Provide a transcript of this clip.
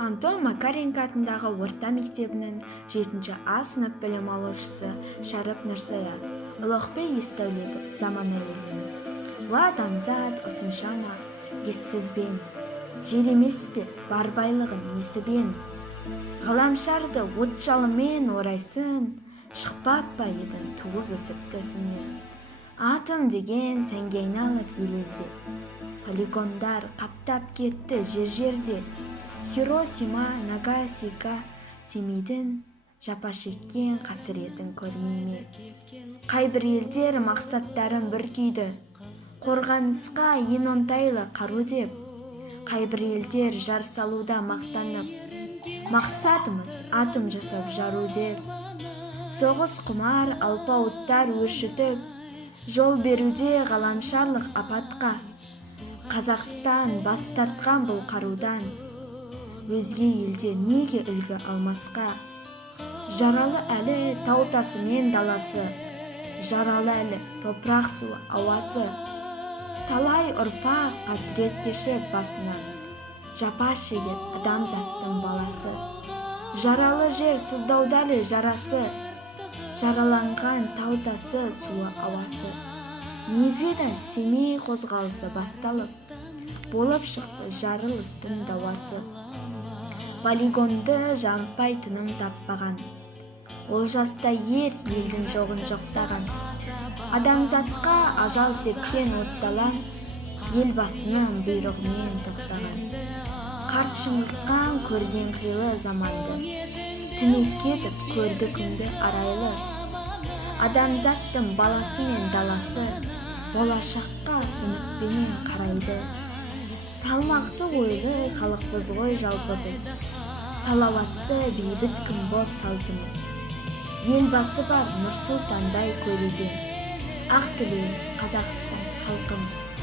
Антон Макаренко атындағы орта мектебінің 7 А сынып білім алушысы Шәріп Нұрсая ұлықпен естәуледі заманауиленіп. Уа адамзат осыншама ессізбен, жер емес пе бар байлығын несібен? Ғаламшарды от жалымен орайсын, шықпап па едің туып өсіп төсінен? Атом деген сәнге айналып елелде, полигондар қаптап кетті жер-жерде. Хиросима, Нагасига, семейдің жапа шеккен қасіретін көрмейме. Қайбір елдер мақсаттарын бір күйді, қорғанысқа ең оңтайлы қару деп. Қайбір елдер жар салуда мақтанып, мақсатымыз атом жасап жару деп. Соғыс құмар алпауыттар өршітіп, жол беруде ғаламшарлық апатқа. Қазақстан бас тартқан бұл қарудан, өзге елде неге үлгі алмасқа? Жаралы әлі тау-тасы мен даласы, жаралы әлі топырақ суы ауасы. Талай ұрпақ қасірет кешіп басынан, жапа шегер адамзаттың баласы. Жаралы жер сыздаудағы жарасы, жараланған тау-тасы суы ауасы. Неведа Семей қозғалысы басталып, болып шықты жарылыстың дауасы. Полигонды жампай тыным таппаған, ол жаста ер елдің жоғын жоқтаған. Адамзатқа ажал сепкен отталан, елбасының бұйрығымен тоқтаған. Қарт Шыңғысхан көрген қилы заманды, түнек кетіп көрді күнді арайлы. Адамзаттың баласы мен даласы, болашаққа үмітпенен қарайды. Салмақты ойлы халықпыз ғой жалпы біз, салауатты бейбіт күн боп салтымыз. Елбасы бар Нұрсұлтандай көреген, ақ тілеулі Қазақстан халқымыз.